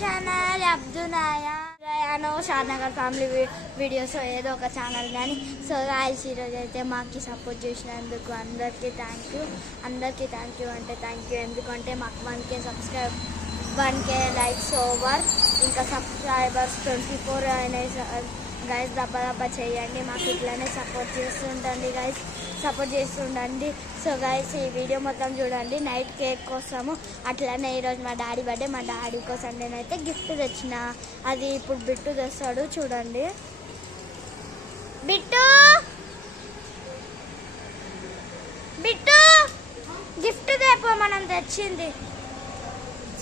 Channel అబ్దునాయా Shadnagar family videos ఏదో ఒక channel కానీ. సో గాయ్స్ ఈరోజు అయితే మాకు సపోర్ట్ చేసినందుకు అందరికీ థ్యాంక్ యూ అంటే థ్యాంక్ యూ. ఎందుకంటే మాకు 1K subscribe 1K likes over, ఇంకా సబ్స్క్రైబర్స్ 24 అయినాయి. గైస్ దబ్బా చేయండి, మాకు ఇట్లానే సపోర్ట్ చేస్తుండండి. సో గైస్ ఈ వీడియో మొత్తం చూడండి. నైట్ కేక్ కోసము అట్లనే ఈరోజు మా డాడీ బర్త్డే. మా డాడీ కోసం నేనైతే గిఫ్ట్ తెచ్చిన, అది ఇప్పుడు బిట్టు తెస్తాడు చూడండి. బిట్టు గిఫ్ట్ తెపో మనం తెచ్చింది.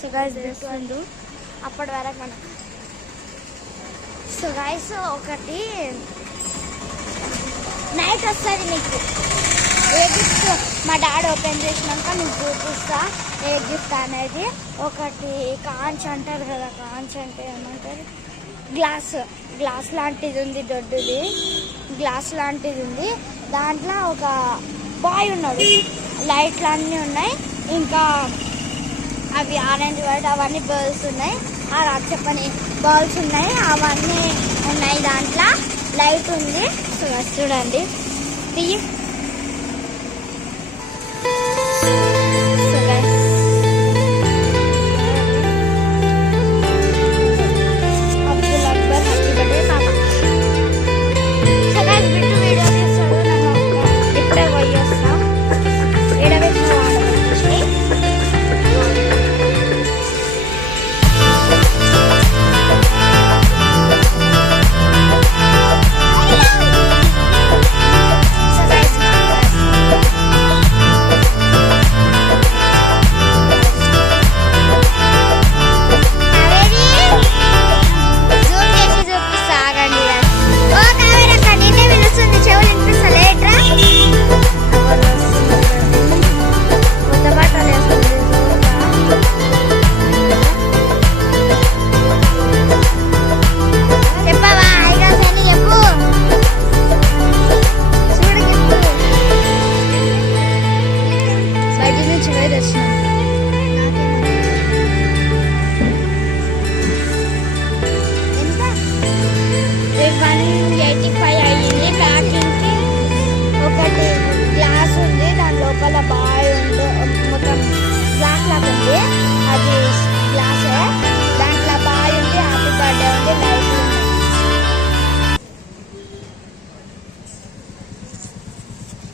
సో గైస్ తెస్తుండు అప్పటి వరకు మనం. సో గైస్ ఒకటి నైట్ వస్తుంది మీకు ఏ గిఫ్ట్ మా డాడీ ఓపెన్ చేసినాక మీకు చూపిస్తా ఏ గిఫ్ట్ అనేది. ఒకటి కాంచ్ అంటారు కదా, కాంచ్ అంటే ఏమంటారు, గ్లాస్ లాంటిది ఉంది, దొడ్డుది గ్లాస్ లాంటిది ఉంది. దాంట్లో ఒక బాయ్ ఉన్నాడు, లైట్లు అన్నీ ఉన్నాయి, ఇంకా అవి ఆరెంజ్ వైట్ అవన్నీ బర్ల్స్ ఉన్నాయి, చెప్పని బాల్స్ ఉన్నాయి, అవన్నీ ఉన్నాయి. దాంట్లో లైట్ ఉంది. సో చూడండి అబ్దుల్ అక్బర్ హ్యాపీ బర్త్డే పాపా. సో గైస్ బిట్టు వీడియో తీస్తాడు, నేను ఇప్పుడే పోయి వస్తా. ఎడబెట్టిన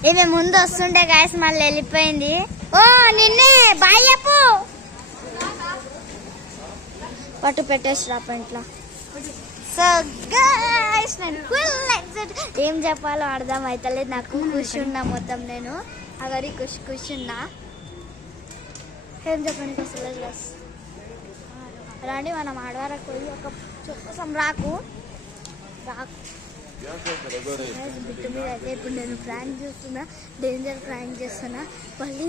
ఇది ముందు వస్తుండే గాయస్ మళ్ళీ వెళ్ళిపోయింది. ఓ నిన్నే బాయ్ చెప్పు, పట్టు పెట్టేసిరా ఇంట్లో. సో గాయస్ నేను ఫుల్ ఎక్సైట్, ఏం చెప్పాలో అర్థం అవుతలేదు నాకు. ఖుషి ఉన్నా మొత్తం, నేను అగరి ఖుషి ఉన్నా, ఏం చెప్పండి అసలు. రండి మనం ఆడవారకు పోయి ఒక కోసం రాకు బిట్టు మీద అయితే ఇప్పుడు నేను ప్రాంక్ చేస్తున్నా, డేంజర్ ప్రాంక్ చేస్తున్నా.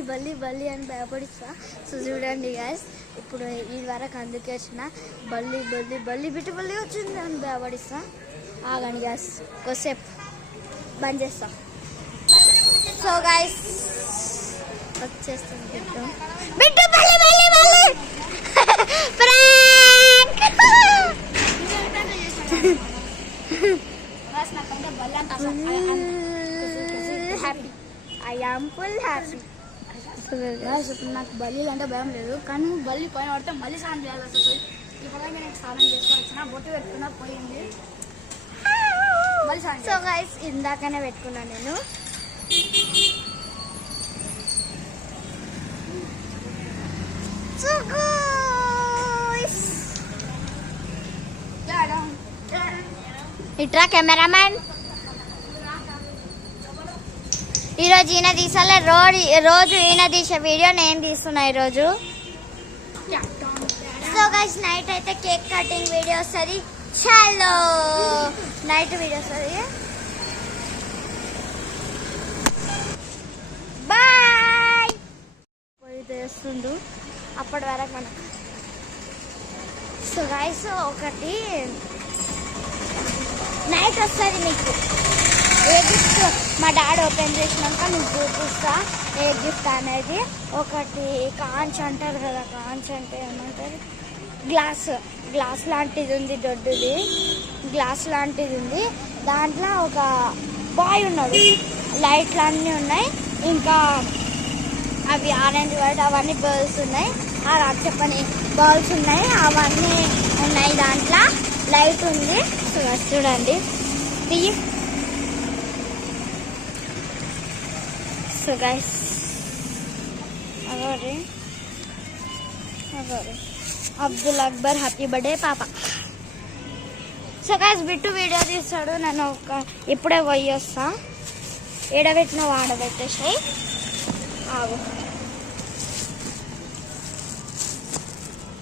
బల్లి అని భయపడిస్తా. సో చూడండి గాయస్, ఇప్పుడు ఈ వరకు అందుకే వచ్చిన బల్లి బిట్టు వచ్చింది అని భయపడిస్తా. ఆగండి గాయస్, కొద్దిసేపు బంద్ చేస్తా. సో గాయస్ వచ్చేస్తుంది బిట్టు ఇప్పుడు నాకు బల్లీలు అంటే భయం లేదు, కానీ బల్లి పోయిన పడితే మళ్ళీ స్నానం చేయాలి వస్తుంది. ఇప్పుడు నేను స్నానం చేసుకొని వచ్చిన, బొట్టు పెట్టుకున్నా పోయింది మళ్ళీ స్నానం. సో గైస్ ఇందాకనే పెట్టుకున్నాను నేను. ఇట్రా కెమెరామ్యాన్, ఈరోజు ఈయన తీసాలే, రోజు ఈయన తీసే వీడియో నేను తీస్తున్నా ఈరోజు. సో గైస్ నైట్ అయితే కేక్ కటింగ్ వీడియో వస్తుంది, చలో నైట్ వీడియో వస్తుంది. బాయ్ పోయి తెస్తుండు అప్పటి వరకు మనం. సో గైస్ ఒకటి నైట్ వస్తుంది మీకు ఏ గిఫ్ట్ మా డాడీ ఓపెన్ చేసినాక మీకు చూపిస్తా ఏ గిఫ్ట్ అనేది. ఒకటి కాంచ్ అంటారు కదా, కాంచ్ అంటే ఏమంటారు, గ్లాస్ లాంటిది ఉంది, దొడ్డుది గ్లాస్ లాంటిది ఉంది. దాంట్లో ఒక బాయ్ ఉన్నాడు, లైట్లు అన్నీ ఉన్నాయి, ఇంకా అవి ఆరెంజ్ వైట్ అవన్నీ బల్బ్స్ ఉన్నాయి, ఆ చెప్పని బాల్స్ ఉన్నాయి, అవన్నీ ఉన్నాయి. దాంట్లో లైట్ ఉంది. సో చూడండి తీయి. So guys Aghori Abdul Akbar happy birthday పాప. సో గైస్ బిట్టు వీడియో తీస్తాడు, నేను ఇప్పుడే పోయి వస్తా. ఏడబెట్టిన వాడబెట్టేసాయి ఆగు.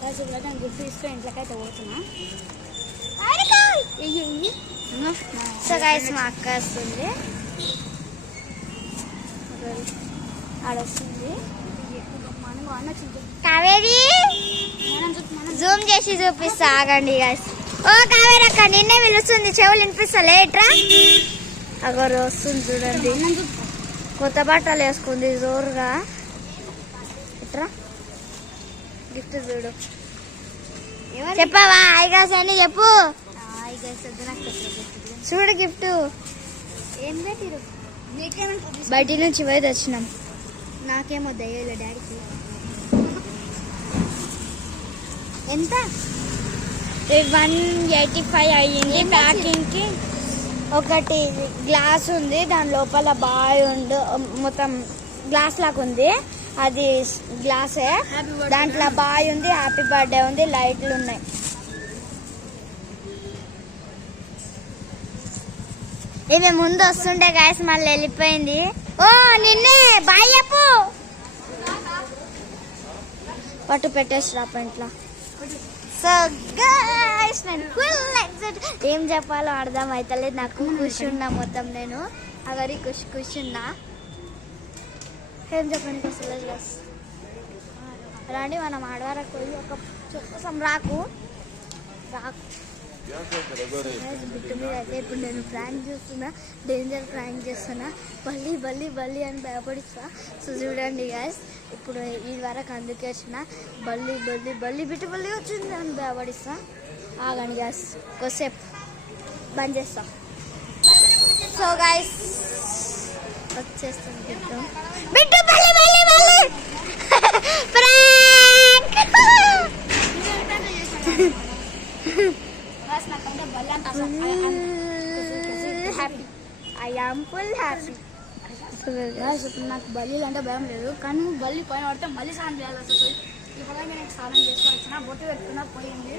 నేను గిఫ్ట్ తీసుకొని ఇంట్లోకైతే పోతున్నా. సో గైస్ మా అక్క వస్తుంది, ఆడొస్తుంది. కావేరి జూమ్ చేసి చూపిస్తా ఆగండి గైస్. ఓ కావేరి అక్క నిన్నే పిలుస్తుంది, చెవులు వినిపిస్తలే ఎట్రా. అగరు వస్తుంది చూడండి, కొత్త బట్టలు వేసుకుంది జోరుగా. ఎట్రా గిఫ్ట్ చూడు, చెప్పావా? హాయ్ గాస్ అని చెప్పు. చూడు గిఫ్ట్ బయట నుంచి పోయి తెచ్చినాం. నాకేమో దయ్యాలి డాడీకి. ఎంత? 185 అయ్యింది ప్యాకింగ్ కి. ఒకటి గ్లాస్ ఉంది, దాని లోపల బాయ్ ఉండు, మొత్తం గ్లాస్ లాగా ఉంది, అది గ్లాసే. దాంట్లో బాయ్ ఉంది, హ్యాపీ బర్త్డే ఉంది, లైట్లు ఉన్నాయి. ఇవి ముందు వస్తుండే గాయస్, మళ్ళీ వెళ్ళిపోయింది. ఓ నిన్నే బాయ్ చెప్పు. పట్టు పెట్టేసి రా ఇంట్లో. సో గాయస్ నేను ఫుల్ ఎక్సైట్, ఏం చెప్పాలో అర్థం అవుతలేదు నాకు. కూర్చున్నా మొత్తం నేను అగరి కూర్చున్నా, ఏం చెప్పండి అసలు. రండి మనం ఆడవారకు పోయి ఒక కోసం రాకు బిట్టు మీద అయితే ఇప్పుడు నేను ప్రాంక్ చేస్తున్నా, డేంజర్ ప్రాంక్ చేస్తున్నా. బల్లి అని భయపడిస్తా. సో చూడండి గాయస్, ఇప్పుడు ఈ వరకు అందుకే వచ్చిన బల్లి బిట్టు బల్లి వచ్చింది అని భయపడిస్తా. ఆగండి గాయస్, కొద్దిసేపు బంద్ చేస్తా. సో గాయస్ వచ్చేస్తుంది బిట్టు బల్లి నాకు బల్లీలు అంటే భయం లేదు, కానీ బల్లి పైన పడితే మళ్ళీ స్నానం చేయాలి. అసలు ఇప్పుడు నేను స్నానం చేసుకొని వచ్చిన, బొట్టు పెట్టుకున్నా పోయింది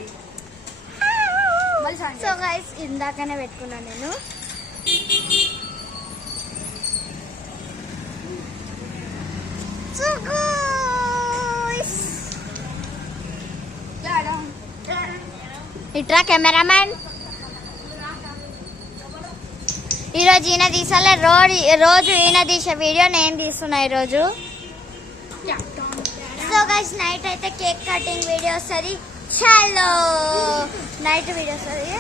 మళ్ళీ స్నానం. సో గైస్ ఇందాకనే పెట్టుకున్నాను నేను. ఇట్రా కెమెరామ్యాన్. ఈరోజు ఈయన తీసాలే, రోజు ఈయన తీసే వీడియో నేను తీస్తున్నా ఈరోజు. సో గైస్ నైట్ అయితే కేక్ కటింగ్ వీడియో వస్తుంది, చలో నైట్ వీడియో వస్తుంది.